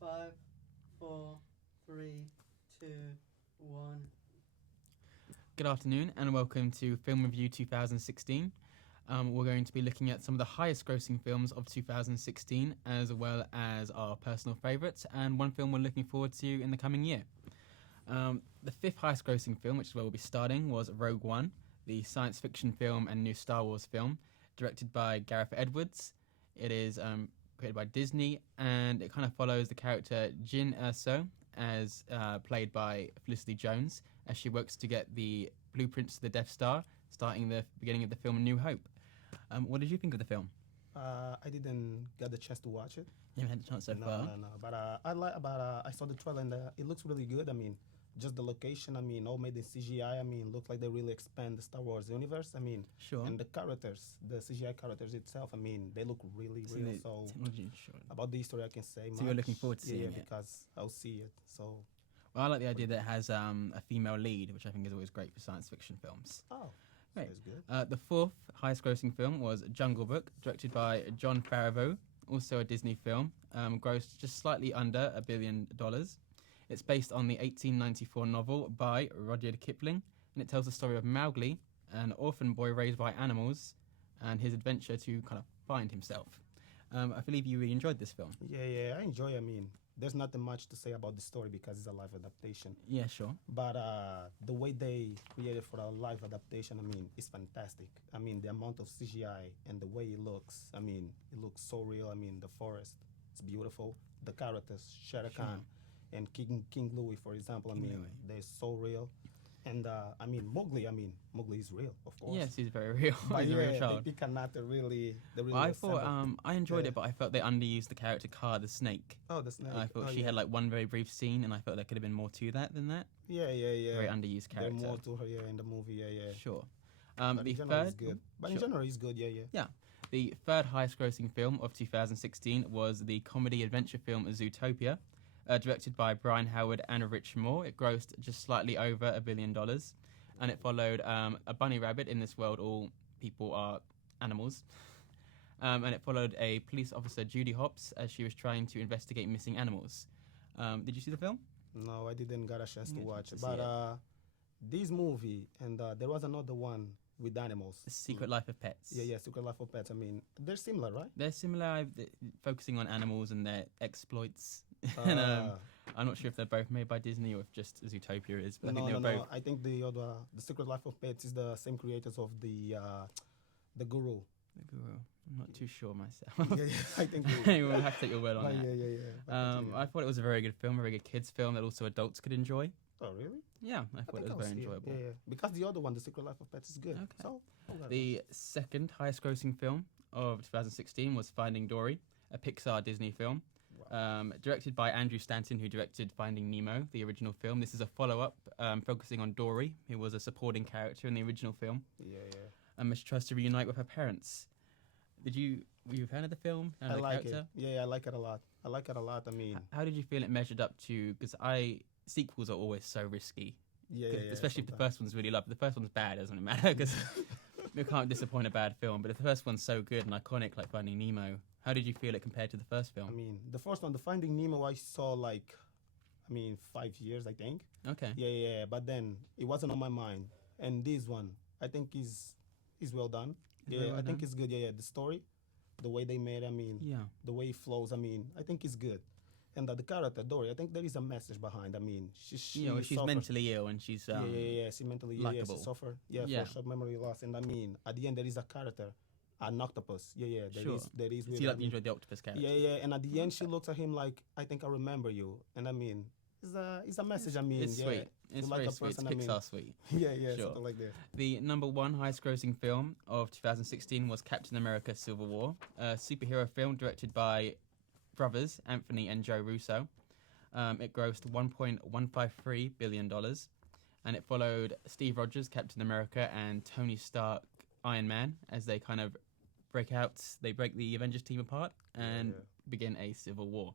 Five, four, three, two, one. Good afternoon and welcome to Film Review 2016. We're going to be looking at some of the highest grossing films of 2016 as well as our personal favourites and one film we're looking forward to in the coming year. The fifth highest grossing film, which is where we'll be starting, was Rogue One, the science fiction film and new Star Wars film, directed by Gareth Edwards. It is created by Disney and it kind of follows the character Jyn Erso, as played by Felicity Jones, as she works to get the blueprints to the Death Star, starting the beginning of the film New Hope. What did you think of the film? I didn't get the chance to watch it. You haven't had the chance so No, far? no. But I saw the trailer and it looks really good. I mean, just the location. I mean, all made in CGI. I mean, look like they really expand the Star Wars universe. I mean, Sure. and the characters, the CGI characters itself. I mean, they look really So real. the So technology, sure. about the story, I can say. So you're much. looking forward to seeing yeah, it? because I'll see it. So Well, I like the idea that it has a female lead, which I think is always great for science fiction films. that's Right. good. The fourth highest grossing film was Jungle Book, directed by John Favreau, also a Disney film, grossed just slightly under $1 billion. It's based on the 1894 novel by Rudyard Kipling, and it tells the story of Mowgli, an orphan boy raised by animals, and his adventure to kind of find himself. I believe you really enjoyed this film. Yeah, I enjoy. I mean, there's nothing much to say about the story because it's a live adaptation. Yeah, sure. But the way they created for a live adaptation, I mean, it's fantastic. I mean, the amount of CGI and the way it looks, I mean, it looks so real. I mean, the forest, it's beautiful. The characters, Shere Khan and King Louis, for example, I King mean, Louis. they're so real. And I mean, Mowgli is real, of course. Yes, he's very real. But He's a real yeah, child. they cannot really Well, I thought assemble. I enjoyed Yeah. it, but I felt they underused the character Car the snake. Oh, the snake. I thought Oh, she yeah. had like one very brief scene, and I felt there could have been more to that than that. Yeah. Very underused There's character. more to her, yeah, in the movie, yeah. Sure. But The in general, third, it's good. But in sure. general, it's good, yeah. The third highest grossing film of 2016 was the comedy adventure film Zootopia, directed by Brian Howard and Rich Moore. It grossed just slightly over $1 billion, and it followed a bunny rabbit. In this world, all people are animals. And it followed a police officer, Judy Hopps, as she was trying to investigate missing animals. Did you see the film? No, I didn't get a chance to You watch didn't it. see But this movie and there was another one with animals. The Secret Life of Pets. Yeah, Secret Life of Pets. I mean, they're similar, right? They're similar, focusing on animals and their exploits. and I'm not sure if they're both made by Disney or if just Zootopia is, but I think they were both. I think the Secret Life of Pets is the same creators of the Guru. The Guru. I'm not too sure myself. yeah, I think. They, We'll have to take your word on but that. yeah. But continue. I thought it was a very good film, a very good kids film that also adults could enjoy. Oh, really? Yeah, I thought it was I'll very see enjoyable. Yeah. Because the other one, the Secret Life of Pets, is good. Okay. So I'll get it. The second highest grossing film of 2016 was Finding Dory, a Pixar Disney film. Wow. Directed by Andrew Stanton, who directed Finding Nemo, the original film. This is a follow-up focusing on Dory, who was a supporting character in the original film, Yeah. and she tries to reunite with her parents. Were you a fan of the film? Fan of I the like character? it. Yeah, I like it a lot. I mean, How did you feel it measured up to? Because sequels are always so risky, yeah. especially if the sometimes. first one's really loved. If the first one's bad, it doesn't matter because you can't disappoint a bad film. But if the first one's so good and iconic, like Finding Nemo, how did you feel it compared to the first film? I mean, the first one, the Finding Nemo, I saw 5 years, I think. Okay. Yeah. But then it wasn't on my mind. And this one, I think is well done. Is very Yeah, well I think done? it's good. Yeah. The story, the way they made, I mean, Yeah. the way it flows, I mean, I think it's good. And the character Dory, I think there is a message behind. I mean, she She's suffers. mentally ill and she's Yeah. She mentally, yeah, likable. she suffer. Yeah, Yeah. for short memory loss. And I mean, at the end there is a character, an octopus. Yeah. Sure. There is. So with you I mean, enjoyed the octopus character. Yeah. And at the end, she looks at him like, I think I remember you. And I mean, it's a message. I mean, It's yeah. sweet. It's You like very a sweet. It's person, I mean- Pixar sweet. Yeah, Sure. something like that. The number one highest grossing film of 2016 was Captain America Civil War, a superhero film directed by brothers Anthony and Joe Russo. It grossed $1.153 billion, and it followed Steve Rogers, Captain America, and Tony Stark, Iron Man, as they kind of break the Avengers team apart and Yeah. begin a civil war.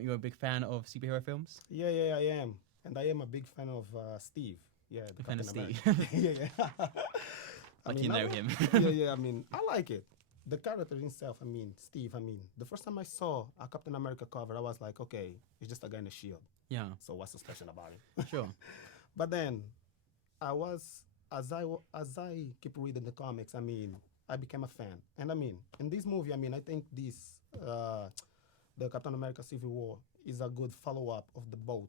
You're a big fan of superhero films? Yeah, I am. And I am a big fan of Steve. Yeah, the Big fan of Captain Steve. America. yeah. I Like mean, you I know like- him. yeah, I mean, I like it. the character himself, I mean, Steve, I mean, the first time I saw a Captain America cover, I was like, okay, it's just a guy in a shield. Yeah, So what's so special about him? sure. But then, as I keep reading the comics, I mean, I became a fan. And I mean, in this movie, I mean, I think the Captain America Civil War is a good follow-up of the both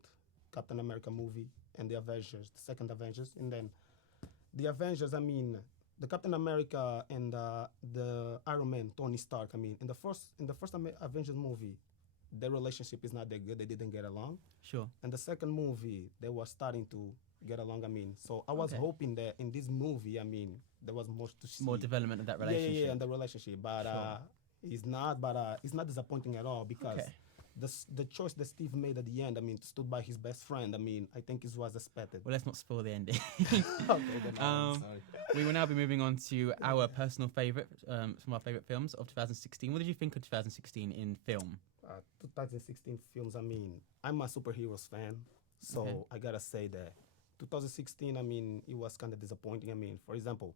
Captain America movie and the Avengers, the second Avengers. And then the Avengers, I mean, the Captain America and the Iron Man, Tony Stark. I mean, in the first Avengers movie, their relationship is not that good. They didn't get along. Sure. And the second movie, they were starting to get along. I mean, so I was Okay. hoping that in this movie, I mean, there was more to see. More development of that Yeah, relationship. yeah, and the relationship. But Sure. it's not. But it's not disappointing at all because Okay. the choice that Steve made at the end. I mean, stood by his best friend. I mean, I think it was expected. Well, let's not spoil the ending. Okay, then, Um, sorry. We will now be moving on to our personal favourite, some of our favourite films of 2016. What did you think of 2016 in film? 2016 films. I mean, I'm a superheroes fan, so Okay. I gotta say that 2016. I mean, it was kind of disappointing. I mean, for example,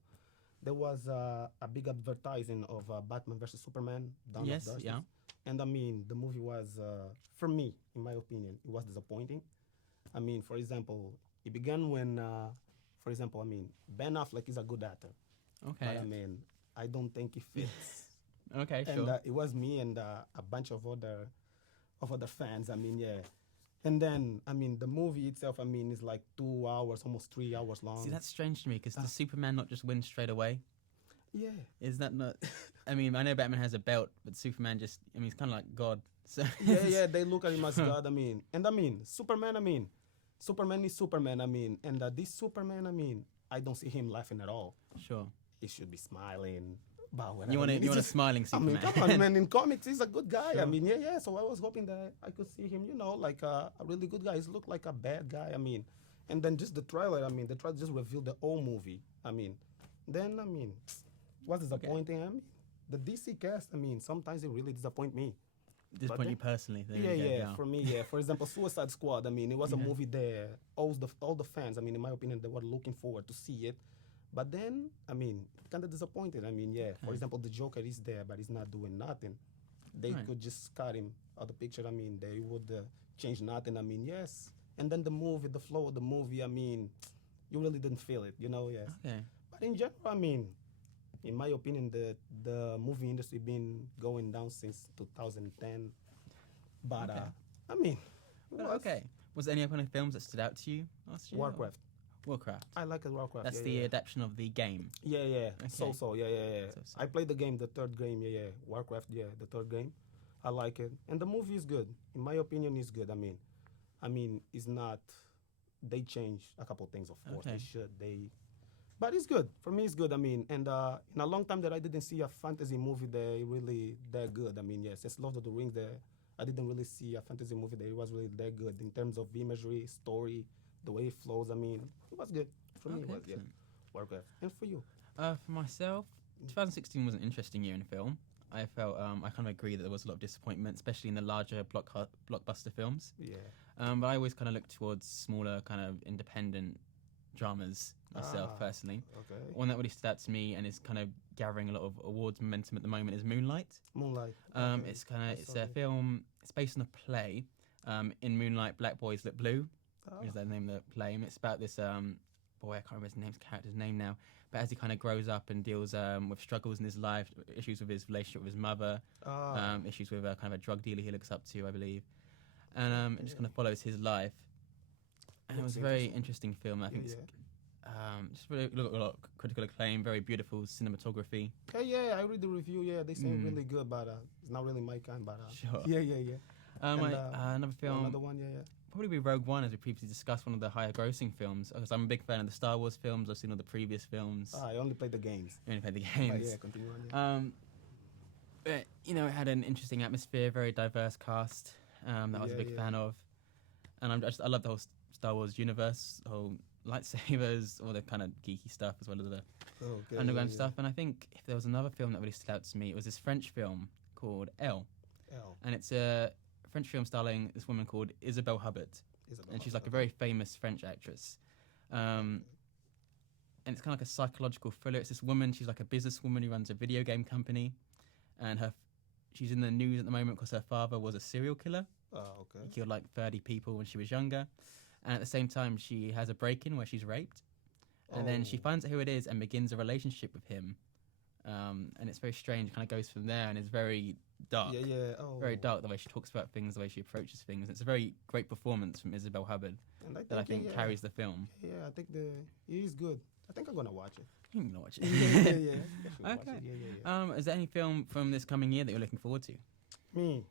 there was a big advertising of Batman versus Superman. Dawn of Yes, Justice. yeah. And I mean, the movie was, for me, in my opinion, it was disappointing. I mean, for example, it began when, for example, I mean, Ben Affleck is a good actor, Okay. but I mean, I don't think he fits. Okay, And sure. it was me and a bunch of other fans. I mean, yeah. And then, I mean, the movie itself, I mean, is like 2 hours, almost 3 hours long. See, that's strange to me because does Superman not just win straight away? Yeah. Is that not? I mean, I know Batman has a belt, but Superman just, I mean, he's kind of like God. So Yeah, they look at him as God. I mean, and I mean, Superman. I mean, Superman is Superman. I mean, and this Superman. I mean, I don't see him laughing at all. Sure. He should be smiling. But whatever. You want I mean, a it's smiling I mean, Superman? come on, man. In comics, he's a good guy. Sure. I mean, yeah. So I was hoping that I could see him, like a really good guy. He looked like a bad guy. I mean, and then just the trailer. I mean, the trailer just revealed the whole movie. I mean, then I mean, what's disappointing? I mean, the DC cast. I mean, sometimes it really disappoint me. Disappoint then- you personally. There Yeah, you go, yeah. For me, yeah. For example, Suicide Squad. I mean, it was a Okay. movie that all the fans. I mean, in my opinion, they were looking forward to see it. But then, I mean, kind of disappointed. I mean, yeah. For Okay. example, the Joker is there, but he's not doing nothing. They Right. could just cut him out of the picture. I mean, they would change nothing. I mean, yes. And then the movie, the flow of the movie. I mean, you really didn't feel it. Yes. Okay. But in general, I mean, in my opinion, the movie industry been going down since 2010. But Okay. I mean, Well, was- okay. Was there any other film that stood out to you last year? Warcraft. Warcraft. I like Warcraft. That's yeah, the yeah. adaptation of the game. Yeah, yeah. Okay. So, yeah. So. I played the game, the third game, yeah. Warcraft, yeah, the third game. I like it, and the movie is good. In my opinion, it's good. I mean, it's not. They changed a couple things, of course. Okay. They should. But it's good for me. It's good. I mean, and in a long time that I didn't see a fantasy movie that really that good. I mean, yes, it's Lord of the Rings. That I didn't really see a fantasy movie that was really that good in terms of imagery, story, the way it flows. I mean, it was good for me. It Okay, was good. excellent. Warcraft, and for you. For myself, 2016 was an interesting year in film. I felt I kind of agree that there was a lot of disappointment, especially in the larger blockbuster films. Yeah. But I always kind of look towards smaller, kind of independent dramas myself, Ah. personally. Okay. One that really stood out to me and is kind of gathering a lot of awards momentum at the moment is Moonlight. Moonlight. Okay. It's kind I of it's saw a it. film. It's based on a play. In Moonlight, Black Boys Look Blue. Ah, Is the name of the play? And it's about this boy. I can't remember his character's name now. But as he kind of grows up and deals with struggles in his life, issues with his relationship with his mother, issues with kind of a drug dealer he looks up to, I believe, and it just kind of follows his life. And it Looks was a very interesting. interesting film. I think yeah. it's just really got a lot of critical acclaim, very beautiful cinematography. Okay, yeah, I read the review. Yeah, they say Mm. really good, but it's not really my kind. But Sure. yeah. And, Another film. Another one, yeah. Probably be Rogue One, as we previously discussed, one of the higher grossing films. Because I'm a big fan of the Star Wars films. I've seen all the previous films. I only played the games. I only played the But games. yeah, continue on. Yeah. But, it had an interesting atmosphere, very diverse cast that I was a Yeah, big yeah. fan of. And I love the whole Star Wars universe, the whole lightsabers, all the kind of geeky stuff, as well as the Okay, underground yeah, stuff. And I think if there was another film that really stood out to me, it was this French film called Elle. Yeah. L. And it's a French film starring this woman called Isabelle Hubbard. Isabel And she's like a Hubbard. very famous French actress. And it's kind of like a psychological thriller. It's this woman, she's like a businesswoman who runs a video game company. and she's in the news at the moment because her father was a serial killer. Oh, okay. He killed like 30 people when she was younger, and at the same time she has a break-in where she's raped, and then she Oh. finds out who it is and begins a relationship with him, and it's very strange. Kind of goes from there, and it's very dark. Yeah, yeah. Oh. Very dark the way she talks about things, the way she approaches things. It's a very great performance from Isabel Hubbard And that I think yeah, carries the film. Yeah, I think it is good. I think I'm gonna watch it. You can watch yeah, it. yeah. I should watch Okay. it. Yeah, yeah, yeah. Is there any film from this coming year that you're looking forward to? Me,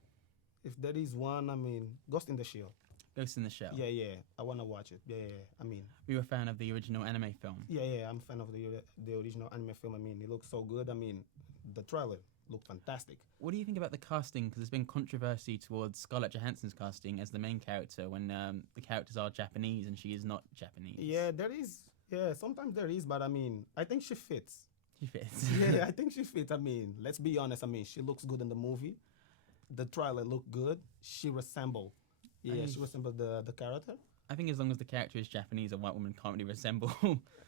if there is one, I mean, Ghost in the Shell. Ghost in the Shell. Yeah, yeah. I wanna watch it. Yeah, yeah. Yeah. I mean, We were a fan of the original anime film. yeah, yeah. I'm a fan of the original anime film. I mean, it looks so good. I mean, the trailer looked fantastic. What do you think about the casting? Because there's been controversy towards Scarlett Johansson's casting as the main character when the characters are Japanese and she is not Japanese. Yeah, there is. Yeah, sometimes there is, but I mean, I think she fits. She fits. Yeah, I think she fits. I mean, let's be honest. I mean, she looks good in the movie. The trailer looked good. She resembled. Yeah, she resembled the character. I think as long as the character is Japanese, a white woman can't really resemble.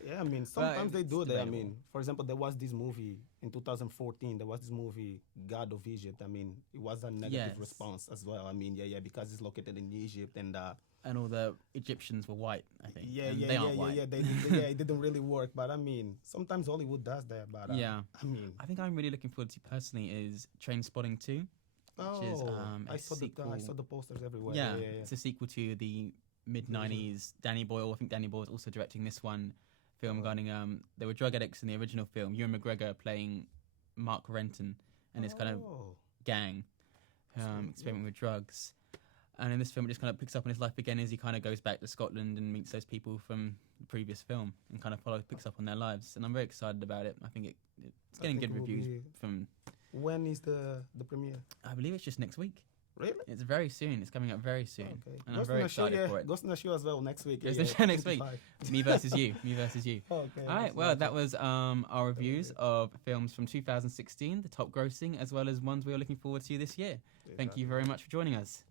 Yeah, I mean, sometimes they it's do that. I debatable. mean, for example, there was this movie in 2014. There was this movie, God of Egypt. I mean, it was a negative Yes. response as well. I mean, yeah, because it's located in Egypt and And all the Egyptians were white, I think. yeah, and yeah, they yeah, aren't yeah, white. yeah. Yeah, it didn't really work. But I mean, sometimes Hollywood does that. But Yeah. I mean, I think I'm really looking forward to personally is Train Spotting 2. Which is, a I saw sequel. I saw the posters everywhere. Yeah, yeah. it's a sequel to the mid 90s Danny Boyle. I think Danny Boyle is also directing this one film regarding there were drug addicts in the original film. Ewan McGregor playing Mark Renton and his kind of Oh. gang experimenting with drugs. And in this film, it just kind of picks up on his life again as he kind of goes back to Scotland and meets those people from the previous film and kind of picks up on their lives. And I'm very excited about it. I think it's getting think good it will reviews be- from. When is the premiere? I believe it's just next week. Really? It's very soon. It's coming up very soon, Okay. and I'm very excited for it. Ghost in the Shell as well next week. Ghost in the Shell next week. 25. Me versus you. Me versus you. Okay. All right. Well, that was our reviews of films from 2016, the top grossing, as well as ones we are looking forward to this year. Thank you very much for joining us.